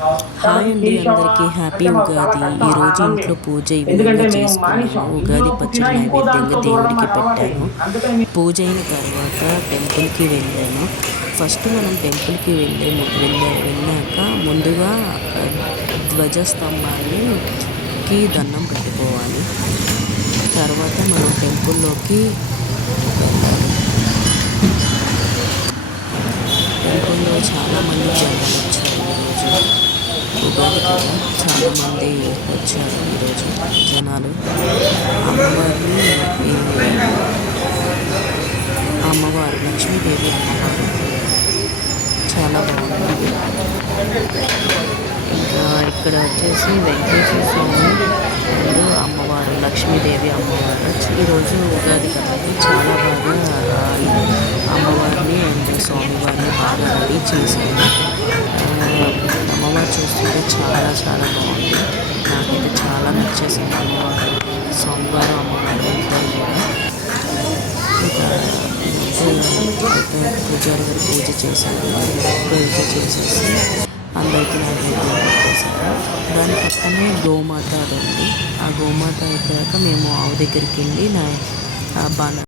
Hi అండి, అందరికీ happy Ugadi. ఈరోజు ఇంట్లో పూజ ఈ విధంగా చేసుకున్నాను. ఉగాది పచ్చడి నైవేద్యంగా దేవుడికి పెట్టాను. పూజ అయిన తర్వాత టెంపుల్కి వెళ్ళాను. ఫస్ట్ మనం టెంపుల్కి వెళ్ళాక ముందుగా ధ్వజస్తంభానికి దండం పెట్టుకోవాలి. తర్వాత మనం టెంపుల్లోకి వెళ్ళాలి. టెంపుల్లో చాలామంది జనాలు వచ్చారు. ఈరోజు ఉగాది కదా, చాలామంది వచ్చారు ఈరోజు జనాలు. అమ్మవారు లక్ష్మీదేవి అమ్మవారు చాలా బాగుంది. ఇంకా ఇక్కడ వచ్చేసి వెంకటేశ్వర స్వామి అండ్ అమ్మవారు లక్ష్మీదేవి అమ్మవారు. ఈరోజు ఉగాది కాబట్టి చాలా బాగా అమ్మవారిని అండ్ స్వామివారిని బాగా రెడీ చేశాను. అమ్మవారు చూస్తుంటే చాలా చాలా బాగుంది. నాకైతే చాలా నచ్చేసింది అమ్మవారు, స్వామివారు, అమ్మవారు ఇద్దరు కూడా. ఇంకా పూజారి గారు పూజ చేశారు. పూజ చేసేసి అందరికీ నైవేద్యం పెట్టేశారు. దాని పక్కనే గోమాత అది ఉంది. ఆ గోమాత అయిపోయాక మేము ఆవు దగ్గరికి వెళ్ళి బాణ